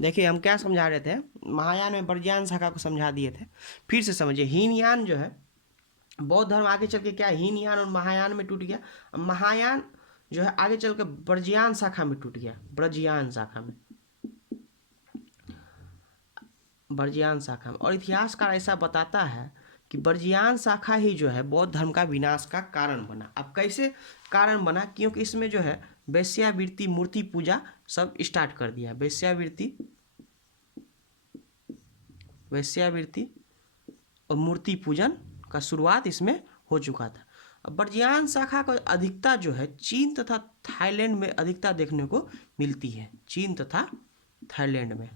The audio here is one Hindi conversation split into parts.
देखिए हम क्या समझा रहे थे, महायान में बर्जियान शाखा को समझा दिए थे। फिर से समझिए, हीनयान जो है बौद्ध धर्म आगे चल के क्या हीनयान और महायान में टूट गया। महायान जो है आगे चल के ब्रजियान शाखा में टूट गया, ब्रजियान शाखा में, बर्जियान शाखा में। और इतिहासकार ऐसा बताता है कि बर्जियान शाखा ही जो है बौद्ध धर्म का विनाश का कारण बना। अब कैसे कारण बना? क्योंकि इसमें जो है वेश्यावृत्ति, मूर्ति पूजा सब स्टार्ट कर दिया। वेश्यावृत्ति और मूर्ति पूजन का शुरुआत इसमें हो चुका था। अब बर्जियान शाखा का अधिकता जो है चीन तथा थाईलैंड में अधिकता देखने को मिलती है। चीन तथा थाईलैंड में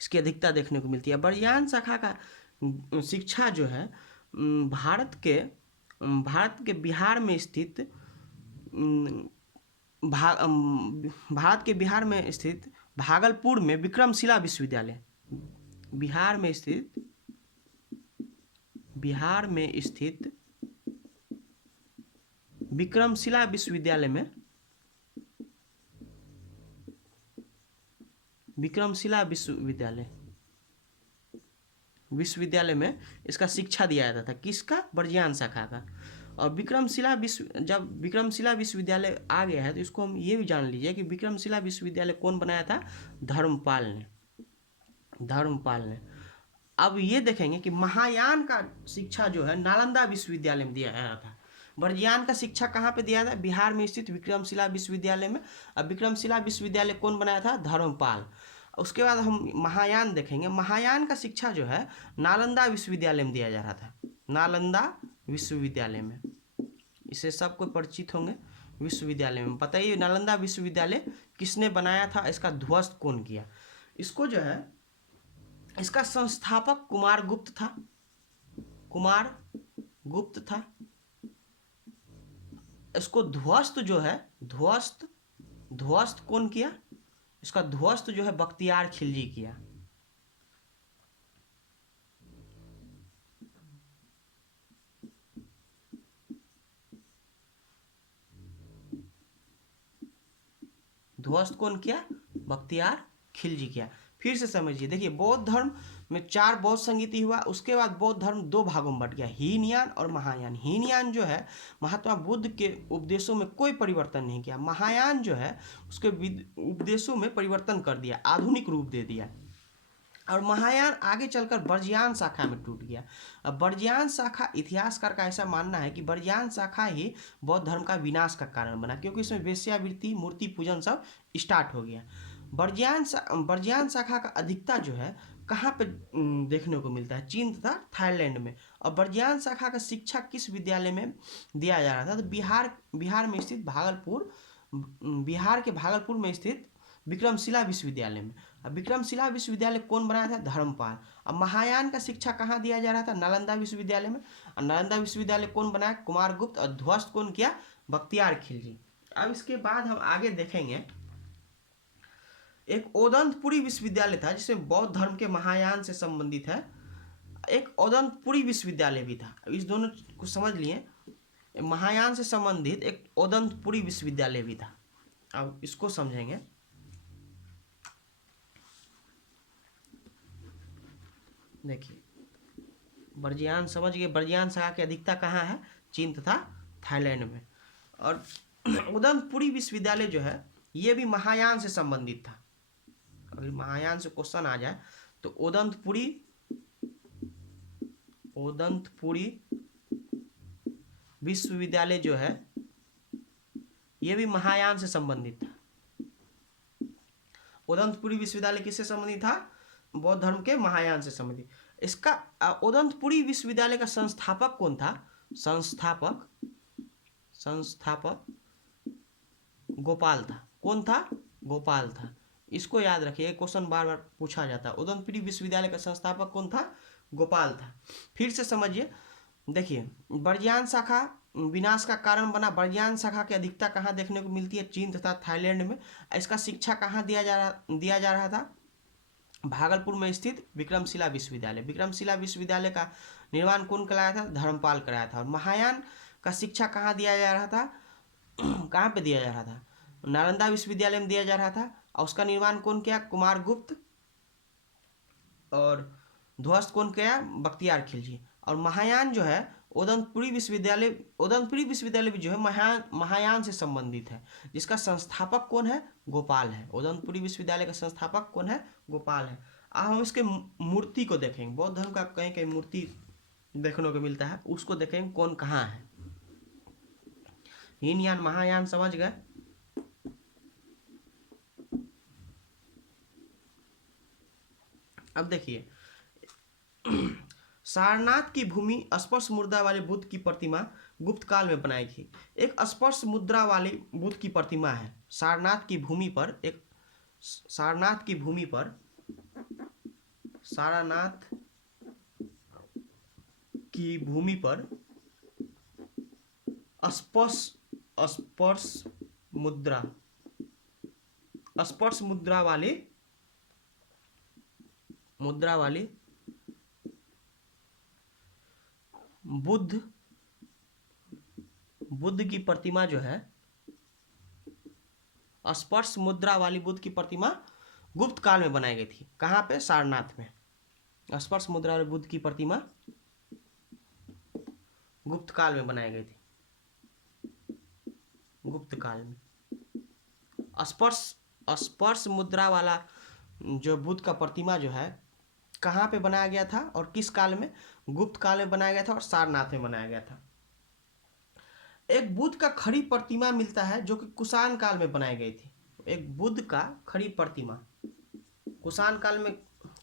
इसकी अधिकता देखने को मिलती है। बर्जियान शाखा का शिक्षा जो है भारत के बिहार में स्थित भारत के बिहार में स्थित भागलपुर में विक्रमशिला विश्वविद्यालय, बिहार में स्थित विक्रमशिला विश्वविद्यालय में इसका शिक्षा दिया जाता था। किसका? बर्जियान शाखा का। और जब विक्रमशिला विश्वविद्यालय आ गया है तो इसको हम ये भी जान लीजिए कि विक्रमशिला विश्वविद्यालय कौन बनाया था? धर्मपाल ने। अब ये देखेंगे कि महायान का शिक्षा जो है नालंदा विश्वविद्यालय में दिया गया था। बर्जियान का शिक्षा कहाँ पे दिया था? बिहार में स्थित विक्रमशिला विश्वविद्यालय में। अब विक्रमशिला विश्वविद्यालय कौन बनाया था? धर्मपाल। उसके बाद हम महायान देखेंगे। महायान का शिक्षा जो है नालंदा विश्वविद्यालय में दिया जा रहा था। नालंदा विश्वविद्यालय में, इसे सबको परिचित होंगे। विश्वविद्यालय में बताइए, नालंदा विश्वविद्यालय किसने बनाया था? इसका ध्वस्त कौन किया? इसको जो है, इसका संस्थापक कुमार गुप्त था। इसको ध्वस्त जो है, ध्वस्त कौन किया? इसका ध्वस्त जो है बख्तियार खिलजी किया। ध्वस्त कौन किया? बख्तियार खिलजी किया। फिर से समझिए, देखिए बौद्ध धर्म में 4 बौद्ध संगीति हुआ। उसके बाद बौद्ध धर्म 2 भागों में बट गया, हीनयान और महायान। हीनयान जो है महात्मा बुद्ध के उपदेशों में कोई परिवर्तन नहीं किया। महायान जो है उसके उपदेशों में परिवर्तन कर दिया, आधुनिक रूप दे दिया। और महायान आगे चलकर बर्जियान शाखा में टूट गया। अब बर्जियान शाखा, इतिहासकार का ऐसा मानना है कि बर्जियान शाखा ही बौद्ध धर्म का विनाश का कारण बना, क्योंकि इसमें वेश्यावृत्ति, मूर्ति पूजन सब स्टार्ट हो गया। बर्जियान शाखा का अधिकता जो है कहाँ पे देखने को मिलता है? चीन तथा थाईलैंड में। और बर्जियान शाखा का शिक्षा किस विद्यालय में दिया जा रहा था? तो बिहार में स्थित बिहार के भागलपुर में स्थित विक्रमशिला विश्वविद्यालय में। अब विक्रमशिला विश्वविद्यालय कौन बनाया था? धर्मपाल। अब महायान का शिक्षा कहाँ दिया जा रहा था? नालंदा विश्वविद्यालय में। और नालंदा विश्वविद्यालय कौन बनाया? कुमार गुप्त। और ध्वस्त कौन किया? बख्तियार खिलजी। अब इसके बाद हम आगे देखेंगे, एक ओदंतपुरी विश्वविद्यालय था जिसमें बौद्ध धर्म के महायान से संबंधित है। एक ओदंतपुरी विश्वविद्यालय भी था। इस दोनों को समझ लिए, महायान से संबंधित एक ओदंतपुरी विश्वविद्यालय भी था। अब इसको समझेंगे। देखिए बर्जियान समझ गए, बर्जियान शाखा की अधिकता कहाँ है? चीन तथा थाईलैंड में। और ओदंतपुरी विश्वविद्यालय जो है ये भी महायान से संबंधित था। अगर महायान से क्वेश्चन आ जाए तो ओदंतपुरी विश्वविद्यालय जो है ये भी महायान से संबंधित था। ओदंतपुरी विश्वविद्यालय किससे संबंधित था? बौद्ध धर्म के महायान से संबंधित। इसका ओदंतपुरी विश्वविद्यालय का संस्थापक कौन था? संस्थापक गोपाल था। कौन था? गोपाल था। इसको याद रखिए, क्वेश्चन बार बार पूछा जाता है। ओदंतपुरी विश्वविद्यालय का संस्थापक कौन था? गोपाल था। फिर से समझिए, देखिए बर्जियान शाखा विनाश का कारण बना। बर्जियान शाखा की अधिकता कहाँ देखने को मिलती है? चीन तथा थाईलैंड में। इसका शिक्षा कहाँ दिया जा रहा था? भागलपुर में स्थित विक्रमशिला विश्वविद्यालय। विक्रमशिला विश्वविद्यालय का निर्माण कौन कराया था? धर्मपाल कराया था। और महायान का शिक्षा कहाँ दिया जा रहा था? कहाँ पे दिया जा रहा था? नालंदा विश्वविद्यालय में दिया जा रहा था। और उसका निर्माण कौन किया? कुमारगुप्त। और ध्वस्त कौन किया? बख्तियार खिलजी। और महायान जो है उदयपुरी विश्वविद्यालय भी जो है महायान से संबंधित है, जिसका संस्थापक कौन है? गोपाल है। उदयपुरी विश्वविद्यालय का संस्थापक कौन है? गोपाल है। अब हम इसके मूर्ति को देखेंगे। बौद्ध धर्म का कहीं कहीं मूर्ति देखने को मिलता है, उसको देखेंगे कौन कहाँ है। हीन यान महायान समझ गए? अब देखिए, सारनाथ की भूमि स्पर्श मुद्रा वाले बुद्ध की प्रतिमा गुप्त काल में बनाई गई। एक स्पर्श मुद्रा वाली बुद्ध की प्रतिमा है सारनाथ की भूमि पर। सारनाथ की भूमि पर स्पर्श मुद्रा वाली बुद्ध की प्रतिमा जो है, स्पर्श मुद्रा वाली बुद्ध की प्रतिमा गुप्त काल में बनाई गई थी। कहाँ पे? सारनाथ में। स्पर्श मुद्रा वाली बुद्ध की प्रतिमा गुप्त काल में बनाई गई थी। गुप्त काल में स्पर्श मुद्रा वाला जो बुद्ध का प्रतिमा जो है कहाँ पे बनाया गया था और किस काल में? गुप्त काल में बनाया गया था और सारनाथ में बनाया गया था। एक बुद्ध का खड़ी प्रतिमा मिलता है जो कि कुषाण काल में बनाई गई थी। एक बुद्ध का खड़ी प्रतिमा कुषाण काल में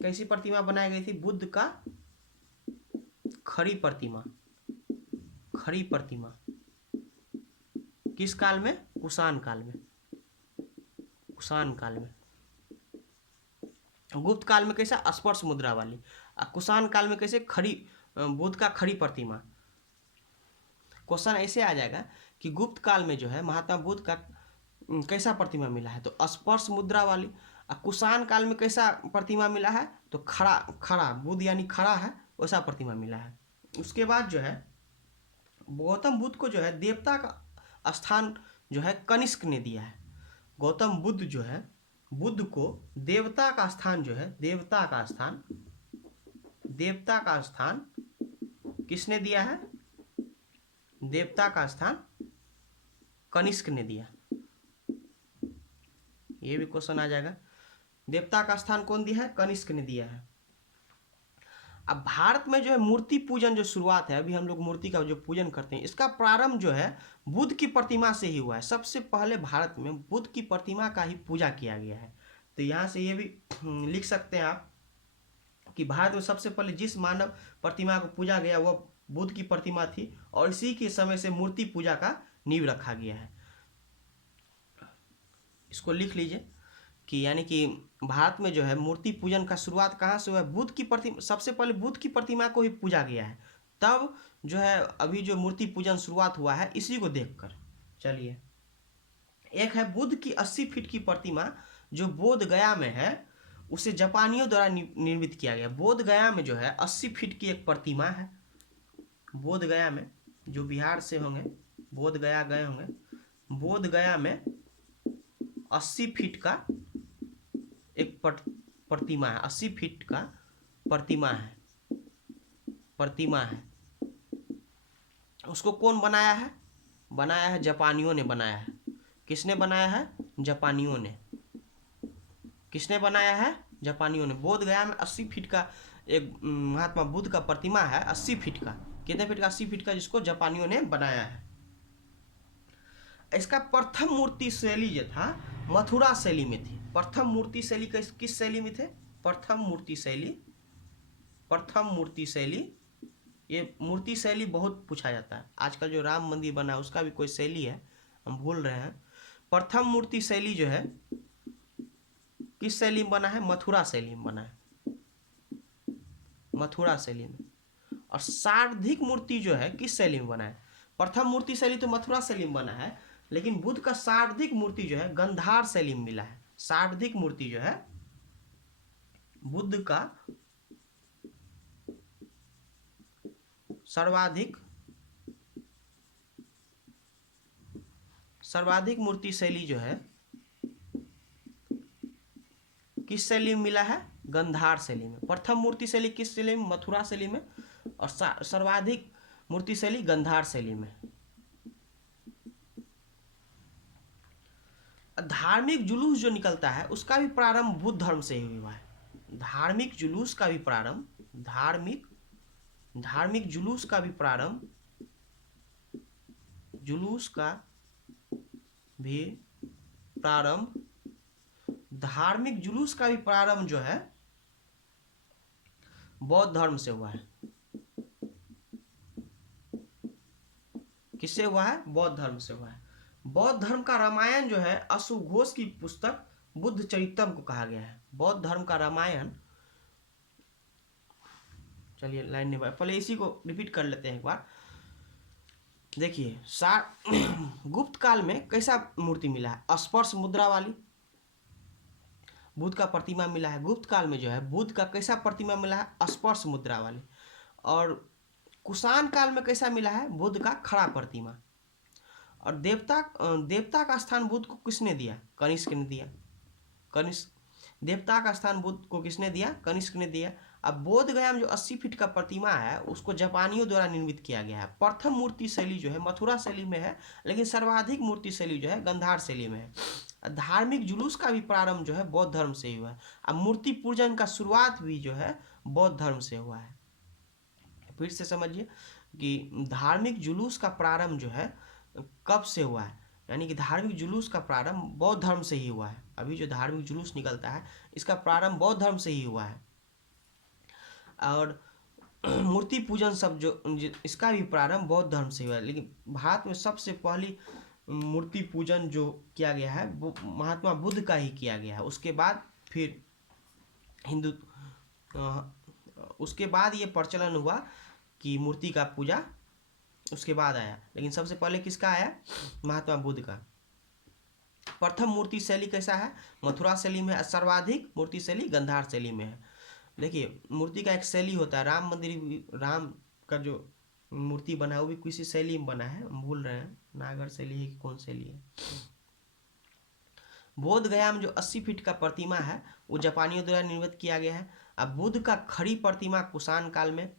कैसी प्रतिमा बनाई गई थी? बुद्ध का खड़ी प्रतिमा किस काल में? कुषाण काल में। गुप्त काल में कैसा? स्पर्श मुद्रा वाली। कुषाण काल में कैसे? खड़ी बुद्ध का खड़ी प्रतिमा। क्वेश्चन ऐसे आ जाएगा कि गुप्त काल में जो है महात्मा बुद्ध का कैसा प्रतिमा मिला है? तो स्पर्श मुद्रा वाली। कुषाण काल में कैसा प्रतिमा मिला है? तो खड़ा बुद्ध यानी खड़ा है, वैसा प्रतिमा मिला है। उसके बाद जो है गौतम बुद्ध को जो है देवता का स्थान जो है कनिष्क ने दिया है। गौतम बुद्ध जो है बुद्ध को देवता का स्थान जो है देवता का स्थान किसने दिया है? देवता का स्थान कनिष्क ने दिया। ये भी क्वेश्चन आ जाएगा। देवता का स्थान कौन दिया है? कनिष्क ने दिया है। अब भारत में जो है मूर्ति पूजन जो शुरुआत है, अभी हम लोग मूर्ति का जो पूजन करते हैं, इसका प्रारंभ जो है बुद्ध की प्रतिमा से ही हुआ है। सबसे पहले भारत में बुद्ध की प्रतिमा का ही पूजा किया गया है। तो यहाँ से ये भी लिख सकते हैं आप कि भारत में सबसे पहले जिस मानव प्रतिमा को पूजा गया वह बुद्ध की प्रतिमा थी, और इसी के समय से मूर्ति पूजा का नींव रखा गया है। इसको लिख लीजिए कि यानी कि भारत में जो है मूर्ति पूजन का शुरुआत कहाँ से हुआ है? बुद्ध की प्रतिमा, सबसे पहले बुद्ध की प्रतिमा को ही पूजा गया है, तब जो है अभी जो मूर्ति पूजन शुरुआत हुआ है इसी को देखकर। चलिए, एक है बुद्ध की 80 फीट की प्रतिमा जो बोध गया में है, उसे जापानियों द्वारा निर्मित किया गया। बोध गया में जो है 80 फीट की एक प्रतिमा है। बोध गया में, जो बिहार से होंगे बोध गया गए होंगे, बोध गया में 80 फीट का एक प्रतिमा है। 80 फीट का प्रतिमा है। उसको कौन बनाया है? बनाया है जापानियों ने बनाया है। किसने बनाया है? जापानियों ने। किसने बनाया है? जापानियों ने। बोध गया में 80 फीट का एक महात्मा बुद्ध का प्रतिमा है। 80 फीट का, कितने फीट का? 80 फीट का, जिसको जापानियों ने बनाया है। इसका प्रथम मूर्ति शैली जो था मथुरा शैली में थी। प्रथम मूर्ति शैली किस शैली में थे? प्रथम मूर्ति शैली। ये मूर्ति शैली बहुत पूछा जाता है। आजकल जो राम मंदिर बना है उसका भी कोई शैली है, हम भूल रहे हैं। प्रथम मूर्ति शैली जो है किस शैली में बना है? मथुरा शैली में बना है। मथुरा शैली में। और सार्वधिक मूर्ति जो है किस शैली में बना है? प्रथम मूर्ति शैली तो मथुरा शैली में बना है, लेकिन बुद्ध का सार्वधिक मूर्ति जो है गंधार शैली में मिला है। सार्वधिक मूर्ति जो है बुद्ध का सर्वाधिक मूर्ति शैली जो है किस शैली में मिला है? गंधार शैली में। प्रथम मूर्ति शैली किस शैली में? मथुरा शैली में। और सर्वाधिक मूर्ति शैली गंधार शैली में। धार्मिक जुलूस जो निकलता है उसका भी प्रारंभ बुद्ध धर्म से ही हुआ है। धार्मिक जुलूस का भी प्रारंभ धार्मिक जुलूस का भी प्रारंभ धार्मिक जुलूस का भी प्रारंभ जो है बौद्ध धर्म से हुआ है। किससे हुआ है? बौद्ध धर्म से हुआ है। बौद्ध धर्म का रामायण जो है अशुभ घोष की पुस्तक बुद्ध चरितम को कहा गया है। बौद्ध धर्म का रामायण, चलिए लाइन नहीं भाई, पहले इसी को रिपीट कर लेते हैं एक बार। देखिए गुप्त काल में कैसा मूर्ति मिला है? स्पर्श मुद्रा वाली बुद्ध का प्रतिमा मिला है। गुप्त काल में जो है बुद्ध का कैसा प्रतिमा मिला है? स्पर्श मुद्रा वाली। और कुषाण काल में कैसा मिला है? बुद्ध का खड़ा प्रतिमा। और देवता का स्थान बुद्ध को किसने दिया? कनिष्क ने दिया। देवता का स्थान बुद्ध को किसने दिया? कनिष्क ने दिया। अब बोध गया में जो 80 फीट का प्रतिमा है उसको जापानियों द्वारा निर्मित किया गया है। प्रथम मूर्ति शैली जो है मथुरा शैली में है, लेकिन सर्वाधिक मूर्ति शैली जो है गंधार शैली में है। धार्मिक जुलूस का भी प्रारंभ जो है बौद्ध धर्म से ही हुआ है। अब मूर्ति पूजन का शुरुआत भी जो है बौद्ध धर्म से हुआ है। फिर से समझिए कि धार्मिक जुलूस का प्रारंभ जो है कब से हुआ है, यानी कि धार्मिक जुलूस का प्रारंभ बौद्ध धर्म से ही हुआ है। अभी जो धार्मिक जुलूस निकलता है इसका प्रारंभ बौद्ध धर्म से ही हुआ है। और मूर्ति पूजन सब जो इसका भी प्रारंभ बौद्ध धर्म से हुआ है। लेकिन भारत में सबसे पहली मूर्ति पूजन जो किया गया है वो महात्मा बुद्ध का ही किया गया है। उसके बाद फिर उसके बाद ये प्रचलन हुआ कि मूर्ति का पूजा उसके बाद आया, लेकिन सबसे पहले किसका आया? महात्मा बुद्ध का। प्रथम मूर्ति शैली कैसा है? मथुरा शैली में है। सर्वाधिक मूर्ति शैली गंधार शैली में है। देखिए मूर्ति का एक शैली होता है। राम मंदिर, राम का जो मूर्ति बना है वो भी किसी शैली में बना है, हम भूल रहे हैं नागर शैली है कि कौन शैली है। बोध गया में जो 80 फीट का प्रतिमा है वो जापानियों द्वारा निर्मित किया गया है। अब बुद्ध का खड़ी प्रतिमा कुषाण काल में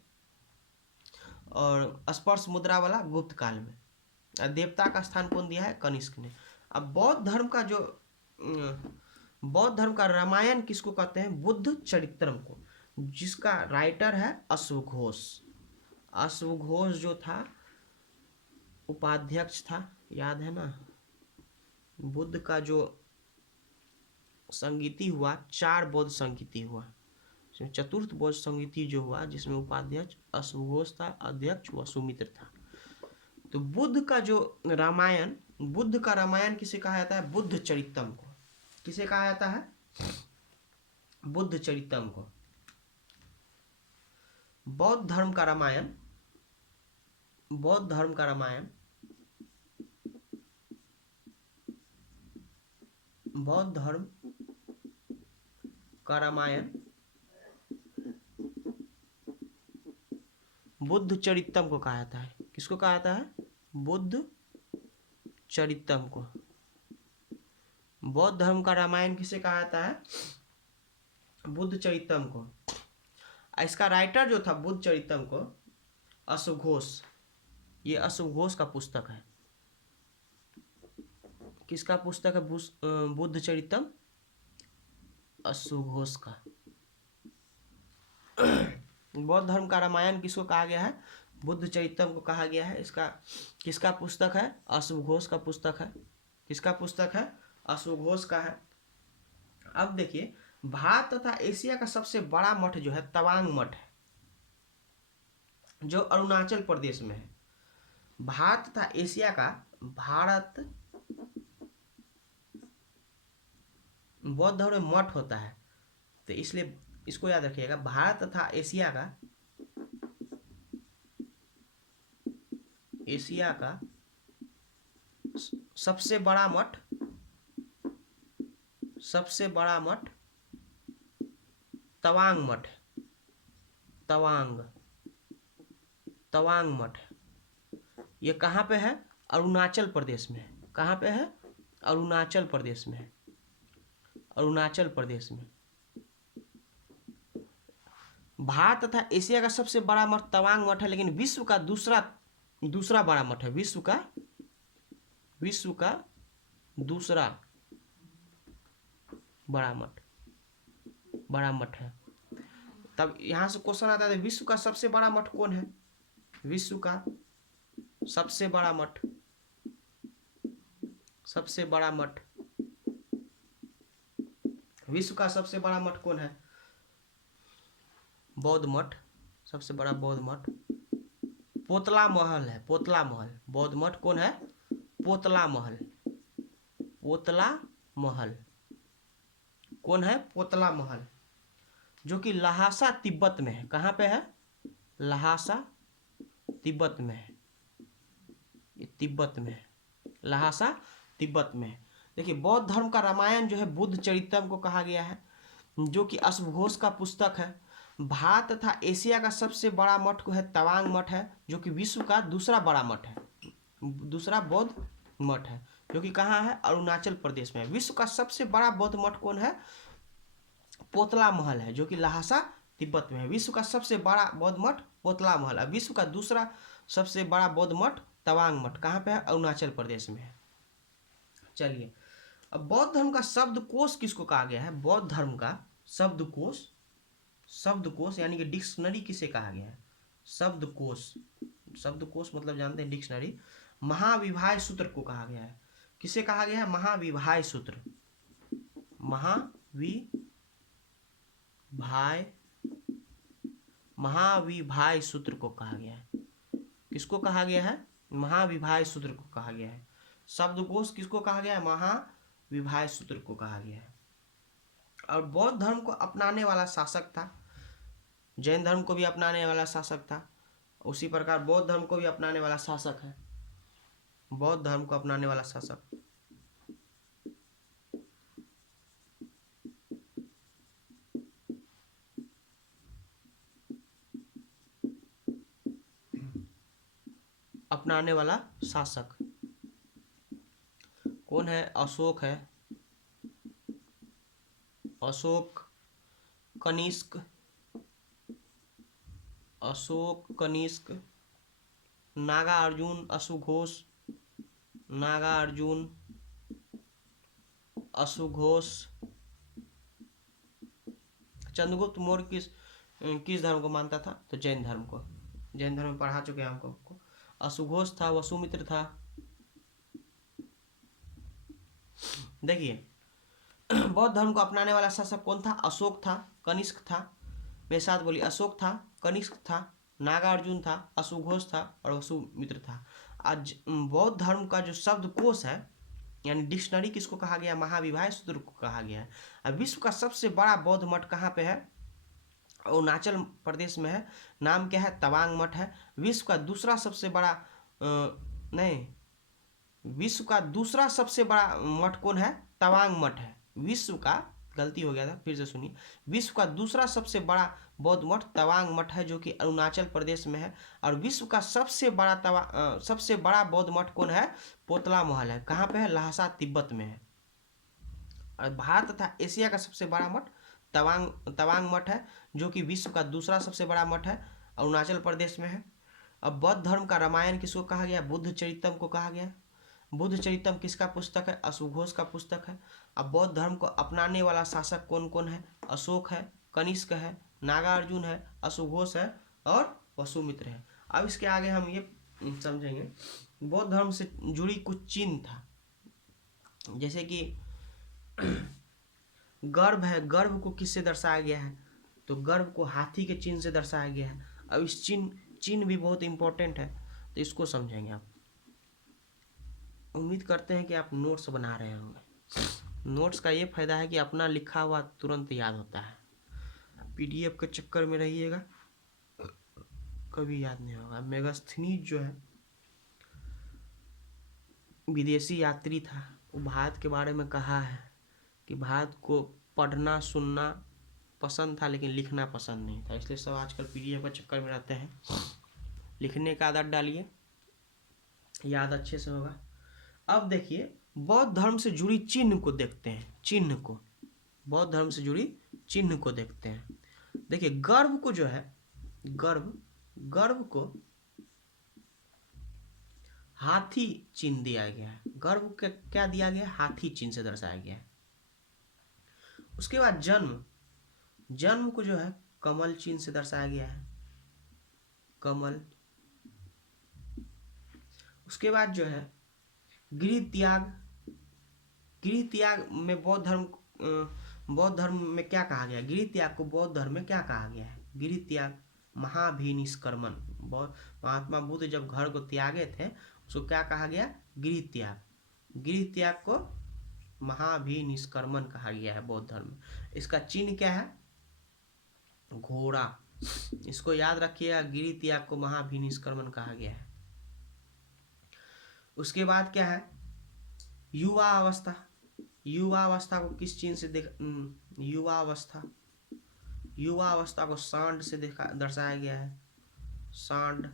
और स्पर्श मुद्रा वाला गुप्त काल में। देवता का स्थान कौन दिया है? कनिष्क ने। अब बौद्ध धर्म का रामायण किसको कहते हैं? बुद्ध चरित्रम को, जिसका राइटर है अश्व घोष। अश्व घोष जो था उपाध्यक्ष था, याद है ना? बुद्ध का जो संगीति हुआ 4 बौद्ध संगीति हुआ, चतुर्थ बौद्ध संगीति जो हुआ जिसमें उपाध्यक्ष अश्वघोष था, अध्यक्ष वसुमित्र था। तो बुद्ध का जो रामायण, बुद्ध का रामायण किसे कहा जाता है? बुद्ध चरितम को। किसे कहा जाता है? बुद्ध चरितम को। बौद्ध धर्म का रामायण बुद्ध चरितम को कहा जाता है। किसको कहा जाता है? बुद्ध चरितम को। बौद्ध धर्म का रामायण किसे कहा जाता है? बुद्ध चरितम को। इसका राइटर जो था बुद्ध चरितम को अश्वघोष, ये अश्वघोष का पुस्तक है। किसका पुस्तक है? बुद्ध चरितम अश्वघोष का। बौद्ध धर्म का रामायण किसको कहा गया है? बुद्ध चरितम को कहा गया है। इसका किसका पुस्तक है? अश्वघोष का पुस्तक है। किसका पुस्तक है? अश्वघोष का है। अब देखिए भारत तथा एशिया का सबसे बड़ा मठ जो है तवांग मठ है, जो अरुणाचल प्रदेश में है। भारत तथा एशिया का, भारत बौद्ध धर्म में मठ होता है तो इसलिए इसको याद रखिएगा। भारत तथा एशिया का सबसे बड़ा मठ तवांग मठ, तवांग मठ। ये कहाँ पे है? अरुणाचल प्रदेश में है। कहाँ पे है? अरुणाचल प्रदेश में है, अरुणाचल प्रदेश में। भारत तथा एशिया का सबसे बड़ा मठ तवांग मठ है, लेकिन विश्व का दूसरा बड़ा मठ है। विश्व का दूसरा बड़ा मठ है। तब यहां से क्वेश्चन आता है, विश्व का सबसे बड़ा मठ कौन है? विश्व का सबसे बड़ा मठ, विश्व का सबसे बड़ा मठ कौन है? बौद्ध मठ, सबसे बड़ा बौद्ध मठ पोतला महल है। पोतला महल। बौद्ध मठ कौन है? पोतला महल कौन है? पोतला महल, जो कि लहासा तिब्बत में है। कहाँ पे है? लहासा तिब्बत में है। ये तिब्बत में है, लहासा तिब्बत में है। देखिए, बौद्ध धर्म का रामायण जो है बुद्ध चरितम को कहा गया है, जो कि अश्वघोष का पुस्तक है। भारत तथा एशिया का सबसे बड़ा मठ को है तवांग मठ है, जो कि विश्व का दूसरा बड़ा मठ है, दूसरा बौद्ध मठ है, जो कि कहाँ है? अरुणाचल प्रदेश में है। विश्व का सबसे बड़ा बौद्ध मठ कौन है? पोतला महल है, जो कि लहासा तिब्बत में है। विश्व का सबसे बड़ा बौद्ध मठ पोतला महल है। विश्व का दूसरा सबसे बड़ा बौद्ध मठ तवांग मठ कहाँ पे है? अरुणाचल प्रदेश में है। चलिए, अब बौद्ध धर्म का शब्दकोश किसको कहा गया है? बौद्ध धर्म का शब्दकोश यानी कि डिक्शनरी किसे कहा गया है? शब्दकोश मतलब जानते हैं, डिक्शनरी। महाविभाय सूत्र को कहा गया है। किसे कहा गया है? महाविभाय सूत्र। महाविभाय सूत्र को कहा गया है। किसको कहा गया है? महाविभाय सूत्र को कहा गया है। शब्दकोश किसको कहा गया है? महाविभाय सूत्र को कहा गया है। और बौद्ध धर्म को अपनाने वाला शासक था, जैन धर्म को भी अपनाने वाला शासक था, उसी प्रकार बौद्ध धर्म को भी अपनाने वाला शासक है। बौद्ध धर्म को अपनाने वाला शासक कौन है? अशोक है। अशोक कनिष्क, नागार्जुन, अशुघोष। चंद्रगुप्त मौर्य किस धर्म को मानता था? तो जैन धर्म को। जैन धर्म में पढ़ा चुके हैं हमको। अशुघोष था, वसुमित्र था। देखिए, बौद्ध धर्म को अपनाने वाला शासक कौन था? अशोक था, कनिष्क था। मेरे साथ बोलिए, अशोक था, कनिष्क था, नागार्जुन था, अशुघोष था और वसुमित्र था। आज बौद्ध धर्म का जो शब्दकोश है यानी डिक्शनरी किसको कहा गया? महाविभाय सूत्र को कहा गया है। अब विश्व का सबसे बड़ा बौद्ध मठ कहाँ पे है? अरुणाचल प्रदेश में है। नाम क्या है? तवांग मठ है। विश्व का दूसरा सबसे बड़ा विश्व का दूसरा सबसे बड़ा मठ कौन है? तवांग मठ है। विश्व का, गलती हो गया था, फिर से सुनिए, विश्व का दूसरा सबसे बड़ा बौद्ध मठ तवांग मठ है, जो कि अरुणाचल प्रदेश में है। और विश्व का सबसे बड़ा बौद्ध मठ कौन है? पोतला महल है। कहाँ पे है? लहासा तिब्बत में है। और भारत तथा एशिया का सबसे बड़ा मठ तवांग मठ है, जो कि विश्व का दूसरा सबसे बड़ा मठ है, अरुणाचल प्रदेश में है। अब बौद्ध धर्म का रामायण किसको कहा गया? बुद्ध चरितम को कहा गया। बुद्ध चरितम किसका पुस्तक है? अशुघोष का पुस्तक है। अब बौद्ध धर्म को अपनाने वाला शासक कौन कौन है? अशोक है, कनिष्क है, नागार्जुन है, अशुघोष है और वसुमित्र है। अब इसके आगे हम ये समझेंगे, बौद्ध धर्म से जुड़ी कुछ चिन्ह था, जैसे कि गर्भ है। गर्भ को किससे दर्शाया गया है? तो गर्भ को हाथी के चिन्ह से दर्शाया गया है। अब इस चिन्ह भी बहुत इंपॉर्टेंट है, तो इसको समझेंगे आप। उम्मीद करते हैं कि आप नोट्स बना रहे होंगे। नोट्स का ये फायदा है कि अपना लिखा हुआ तुरंत याद होता है। पीडीएफ के चक्कर में रहिएगा, कभी याद नहीं होगा। मेगास्थनीज जो है विदेशी यात्री था, वो भारत के बारे में कहा है कि भारत को पढ़ना सुनना पसंद था, लेकिन लिखना पसंद नहीं था। इसलिए सब आजकल पीडीएफ के चक्कर में रहते हैं। लिखने का आदत डालिए, याद अच्छे से होगा। अब देखिए बौद्ध धर्म से जुड़ी चिन्ह को देखते हैं। चिन्ह को, बौद्ध धर्म से जुड़ी चिन्ह को देखते हैं। देखिए गर्भ को जो है, गर्भ को हाथी चिन्ह दिया गया है। गर्भ को क्या दिया गया है? हाथी चिन्ह से दर्शाया गया है। उसके बाद जन्म को जो है कमल चिन्ह से दर्शाया गया है, कमल। उसके बाद जो है गृह त्याग में बौद्ध धर्म में क्या कहा गया है? गृह त्याग को बौद्ध धर्म में क्या कहा गया है? गृह त्याग महाभिनिष्क्रमण। महात्मा बुद्ध जब घर को त्यागे थे उसको क्या कहा गया? गृह त्याग। गृह त्याग को महाभिनिष्क्रमण कहा गया है बौद्ध धर्म में। इसका चिन्ह क्या है? घोड़ा। इसको याद रखिएगा, गृह त्याग को महाभिनिष्क्रमण कहा गया है। उसके बाद क्या है? युवा अवस्था। युवा अवस्था को किस चिन्ह से युवा अवस्था को सांड से दर्शाया गया है, सांड।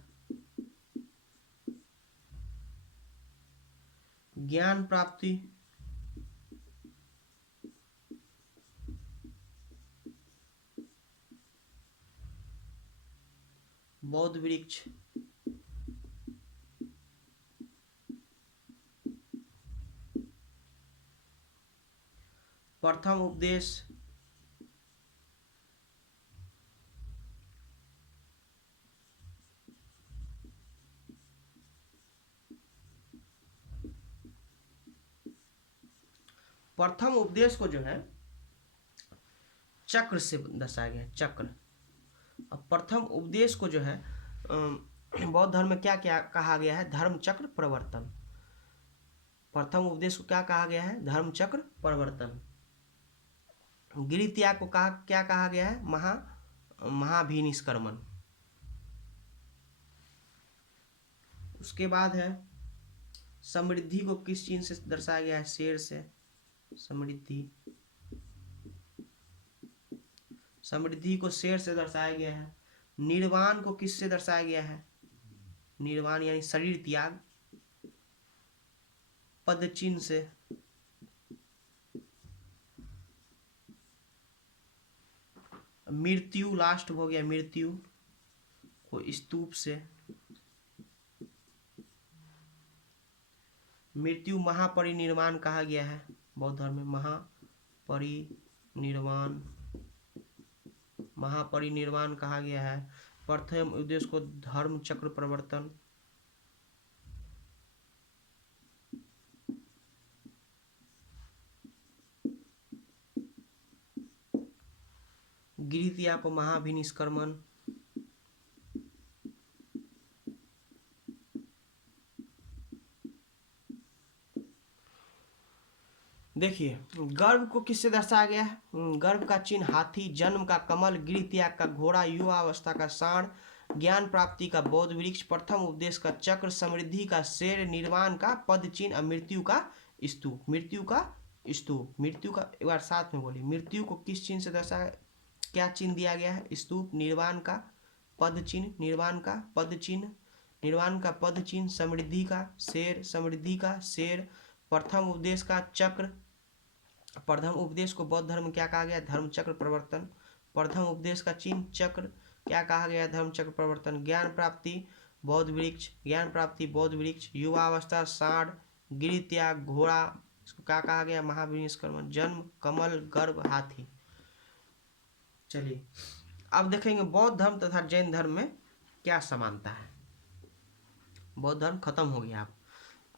ज्ञान प्राप्ति, बौद्ध वृक्ष। प्रथम उपदेश, प्रथम उपदेश को जो है चक्र से दर्शाया गया है, चक्र। अब प्रथम उपदेश को जो है बौद्ध धर्म में क्या क्या कहा गया है? धर्म चक्र प्रवर्तन। प्रथम उपदेश को क्या कहा गया है? धर्म चक्र प्रवर्तन। गृह त्याग को क्या कहा गया है? महाभिनिष्क्रमण। उसके बाद है समृद्धि को किस चिन्ह से दर्शाया गया है? शेर से, समृद्धि। समृद्धि को शेर से दर्शाया गया है। निर्वाण को किससे दर्शाया गया है? निर्वाण यानी शरीर त्याग, पद चिन्ह से। मृत्यु लास्ट हो गया, मृत्यु को स्तूप से। मृत्यु महापरिनिर्वाण कहा गया है बौद्ध धर्म में, महापरिनिर्वाण कहा गया है। प्रथम उद्देश्य को धर्म चक्र प्रवर्तन। गृह त्याग को महाभिनिष्क्रमण। देखिए गर्भ को किससे दर्शाया गया है? गर्भ का चिन्ह हाथी, जन्म का कमल, गृह त्याग का घोड़ा, युवा अवस्था का सांड, ज्ञान प्राप्ति का बौद्ध वृक्ष, प्रथम उपदेश का चक्र, समृद्धि का शेर, निर्वाण का पद चिन्ह और मृत्यु का स्तूप। मृत्यु का स्तूप, मृत्यु का एक बार साथ में बोलिए। मृत्यु को किस चिन्ह से दर्शाया, क्या चिन्ह दिया गया है? स्तूप। निर्वाण का पद चिन्ह, निर्वाण का पद चिन्ह, निर्वाण का पद चिन्ह, समृद्धि का शेर, समृद्धि का शेर, प्रथम उपदेश का चक्र। प्रथम उपदेश को बौद्ध धर्म में क्या कहा गया? धर्म चक्र प्रवर्तन। प्रथम उपदेश का चिन्ह चक्र, क्या कहा गया? धर्म चक्र प्रवर्तन। ज्ञान प्राप्ति बौद्ध वृक्ष, ज्ञान प्राप्ति बौद्ध वृक्ष। युवा अवस्था सांड, गृह त्याग घोड़ा, इसको क्या कहा गया? महाभिनिष्क्रमण। जन्म कमल, गर्भ हाथी। चलिए अब देखेंगे बौद्ध धर्म तथा जैन धर्म में क्या समानता है। बौद्ध धर्म खत्म हो गया,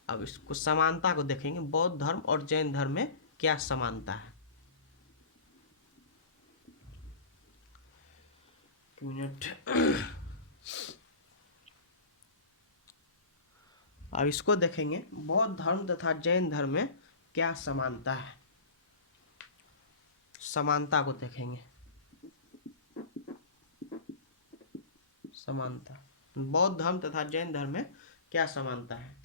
अब इसको समानता को देखेंगे। बौद्ध धर्म और जैन धर्म में क्या समानता है। मिनट, अब इसको देखेंगे बौद्ध धर्म तथा जैन धर्म में क्या समानता है। समानता को देखेंगे। समानता, बौद्ध धर्म तथा जैन धर्म में क्या समानता है।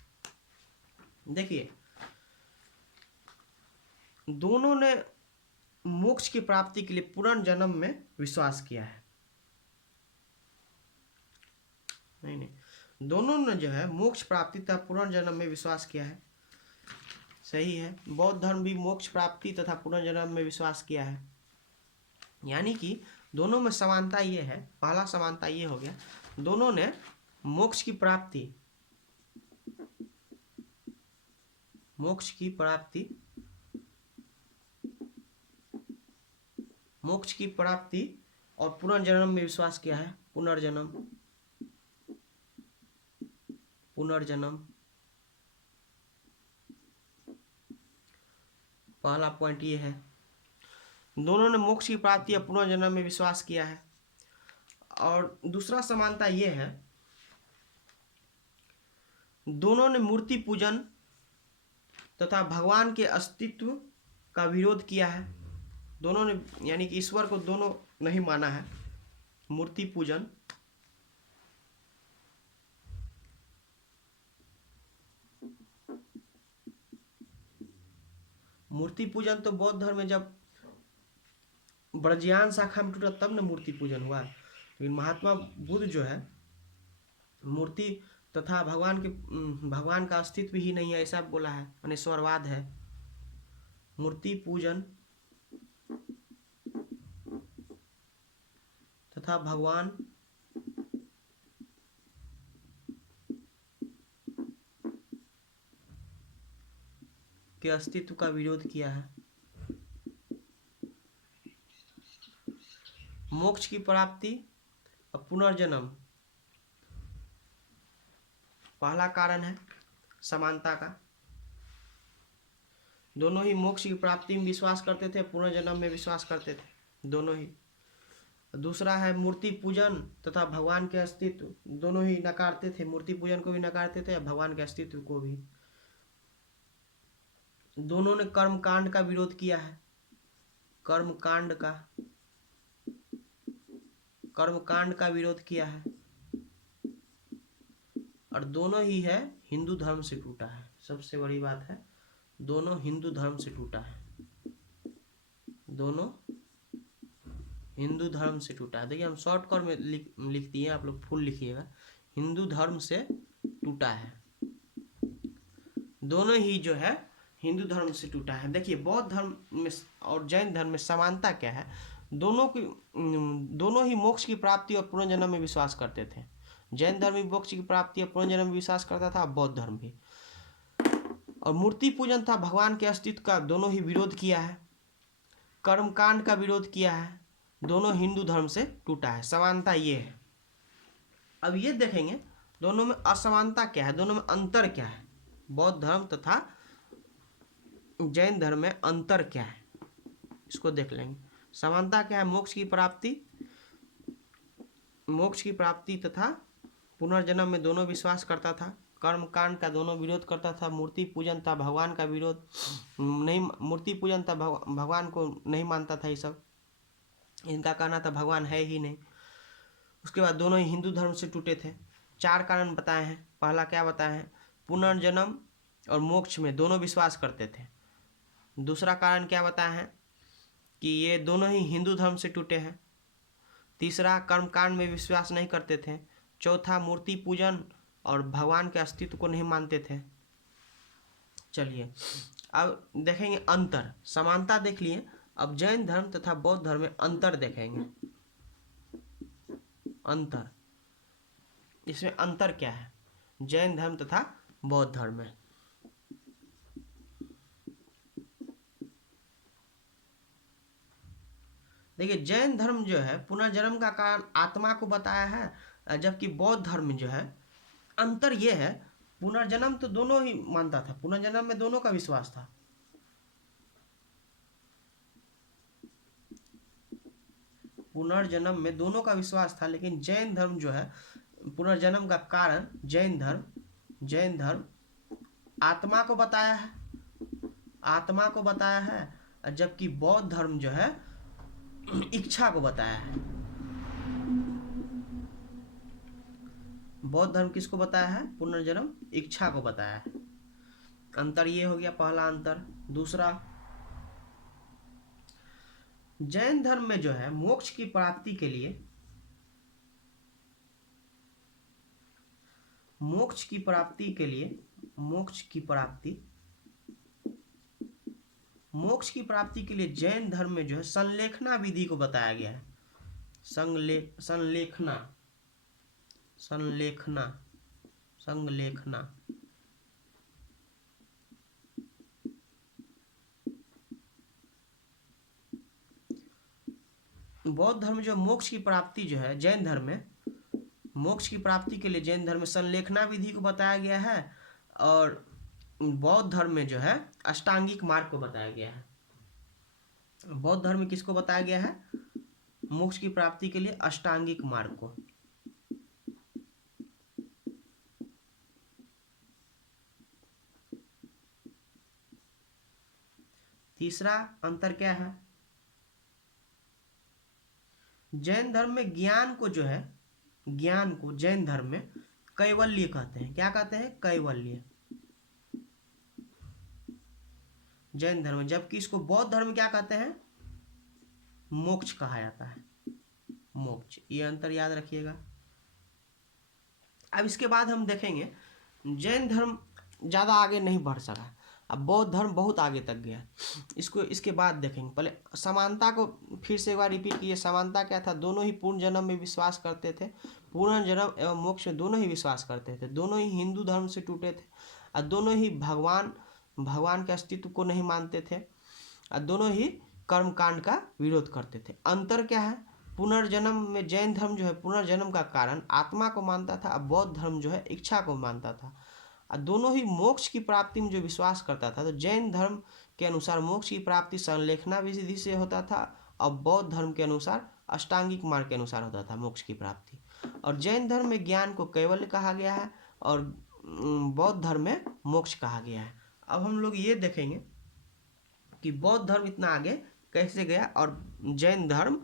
देखिए दोनों ने मोक्ष की प्राप्ति के लिए पुनर्जन्म में विश्वास किया है। नहीं, दोनों ने जो है मोक्ष प्राप्ति तथा पुनर्जन्म में विश्वास किया है। सही है। बौद्ध धर्म भी मोक्ष प्राप्ति तथा पुनर्जन्म में विश्वास किया है। यानी कि दोनों में समानता ये है, पहला समानता ये हो गया, दोनों ने मोक्ष की प्राप्ति, मोक्ष की प्राप्ति, मोक्ष की प्राप्ति और पुनर्जन्म में विश्वास किया है। पुनर्जन्म, पुनर्जन्म पहला पॉइंट ये है, दोनों ने मोक्ष की प्राप्ति या पुनर्जन्म में विश्वास किया है। और दूसरा समानता ये है, दोनों ने मूर्ति पूजन तथा भगवान के अस्तित्व का विरोध किया है। दोनों ने, यानी कि ईश्वर को दोनों नहीं माना है। मूर्ति पूजन, मूर्ति पूजन तो बौद्ध धर्म में जब ब्रजयान शाखा में टूटा तब न मूर्ति पूजन हुआ, लेकिन महात्मा बुद्ध जो है मूर्ति तथा भगवान का अस्तित्व ही नहीं है ऐसा बोला है, अनेश्वरवाद है। मूर्ति पूजन तथा भगवान के अस्तित्व का विरोध किया है। मोक्ष की प्राप्ति और पुनर्जन्म पहला कारण है समानता का, दोनों ही मोक्ष की प्राप्ति में विश्वास करते थे, पुनर्जन्म में विश्वास करते थे दोनों ही। दूसरा है मूर्ति पूजन तथा भगवान के अस्तित्व, दोनों ही नकारते थे, मूर्ति पूजन को भी नकारते थे, भगवान के अस्तित्व को भी। दोनों ने कर्म कांड का विरोध किया है, कर्म कांड का विरोध किया है। और दोनों ही है हिंदू धर्म से टूटा है, सबसे बड़ी बात है दोनों हिंदू धर्म से टूटा है, दोनों हिंदू धर्म से टूटा है। देखिए हम शॉर्टकट में लिख दिए, आप लोग फुल लिखिएगा, हिंदू धर्म से टूटा है, दोनों ही जो है हिंदू धर्म से टूटा है। देखिए बौद्ध धर्म में और जैन धर्म में समानता क्या है, दोनों ही मोक्ष की प्राप्ति और पुनर्जन्म में विश्वास करते थे। जैन धर्म भी मोक्ष की प्राप्ति और पुनर्जन्म में विश्वास करता था, बौद्ध धर्म भी। और मूर्ति पूजन था भगवान के अस्तित्व का दोनों ही विरोध किया है, कर्मकांड का विरोध किया है, दोनों हिंदू धर्म से टूटा है। समानता ये है। अब ये देखेंगे दोनों में असमानता क्या है, दोनों में अंतर क्या है, बौद्ध धर्म तथा जैन धर्म में अंतर क्या है, इसको देख लेंगे। समानता क्या है, मोक्ष की प्राप्ति तथा पुनर्जन्म में दोनों विश्वास करता था, कर्मकांड का दोनों विरोध करता था, मूर्ति पूजन था भगवान का विरोध नहीं, मूर्ति पूजन था भगवान को नहीं मानता था, ये सब इनका कहना था भगवान है ही नहीं। उसके बाद दोनों ही हिंदू धर्म से टूटे थे। 4 कारण बताए हैं। पहला क्या बताए हैं, पुनर्जन्म और मोक्ष में दोनों विश्वास करते थे। दूसरा कारण क्या बताया है कि ये दोनों ही हिंदू धर्म से टूटे हैं। तीसरा कर्मकांड में विश्वास नहीं करते थे। चौथा मूर्ति पूजन और भगवान के अस्तित्व को नहीं मानते थे। चलिए अब देखेंगे अंतर, समानता देख लिए, अब जैन धर्म तथा बौद्ध धर्म में अंतर देखेंगे। अंतर, इसमें अंतर क्या है जैन धर्म तथा बौद्ध धर्म में। देखिए जैन धर्म जो है पुनर्जन्म का कारण आत्मा को बताया है, जबकि बौद्ध धर्म जो है अंतर ये है, पुनर्जन्म तो दोनों ही मानता था, पुनर्जन्म में दोनों का विश्वास था। पुनर्जन्म में दोनों का विश्वास था, लेकिन जैन धर्म जो है पुनर्जन्म का कारण जैन धर्म आत्मा को बताया है, आत्मा को बताया है, जबकि बौद्ध धर्म जो है इच्छा को बताया है। बौद्ध धर्म किसको बताया है, पुनर्जन्म इच्छा को बताया है। अंतर ये हो गया पहला अंतर। दूसरा, जैन धर्म में जो है मोक्ष की प्राप्ति के लिए, मोक्ष की प्राप्ति मोक्ष की प्राप्ति के लिए जैन धर्म में जो है संलेखना विधि को बताया गया है। संलेखना संलेखना संलेखना बौद्ध धर्म जो मोक्ष की प्राप्ति जो है जैन धर्म में, मोक्ष की प्राप्ति के लिए जैन धर्म में संलेखना विधि को बताया गया है और बौद्ध धर्म में जो है अष्टांगिक मार्ग को बताया गया है। बौद्ध धर्म में किसको बताया गया है? मोक्ष की प्राप्ति के लिए अष्टांगिक मार्ग को। तीसरा अंतर क्या है? जैन धर्म में ज्ञान को जो है, ज्ञान को जैन धर्म में कैवल्य कहते हैं। क्या कहते हैं? कैवल्य, जैन धर्म में। जबकि इसको बौद्ध धर्म में क्या कहते हैं? मोक्ष कहा जाता है, मोक्ष। ये अंतर याद रखिएगा। अब इसके बाद हम देखेंगे जैन धर्म ज़्यादा आगे नहीं बढ़ सका, अब बौद्ध धर्म बहुत आगे तक गया। इसके बाद देखेंगे। पहले समानता को फिर से एक बार रिपीट कीजिए। समानता क्या था? दोनों ही पूर्ण जन्म में विश्वास करते थे, पूर्ण जन्म एवं मोक्ष में दोनों ही विश्वास करते थे। दोनों ही हिंदू धर्म से टूटे थे और दोनों ही भगवान के अस्तित्व को नहीं मानते थे और दोनों ही कर्मकांड का विरोध करते थे। अंतर क्या है? पुनर्जन्म में जैन धर्म जो है पुनर्जन्म का कारण आत्मा को मानता था और बौद्ध धर्म जो है इच्छा को मानता था। और दोनों ही मोक्ष की प्राप्ति में जो विश्वास करता था। तो जैन धर्म के अनुसार मोक्ष की प्राप्ति संलेखना विधि से होता था और बौद्ध धर्म के अनुसार अष्टांगिक मार्ग के अनुसार होता था मोक्ष की प्राप्ति। और जैन धर्म में ज्ञान को कैवल्य कहा गया है और बौद्ध धर्म में मोक्ष कहा गया है। अब हम लोग ये देखेंगे कि बौद्ध धर्म इतना आगे कैसे गया और जैन धर्म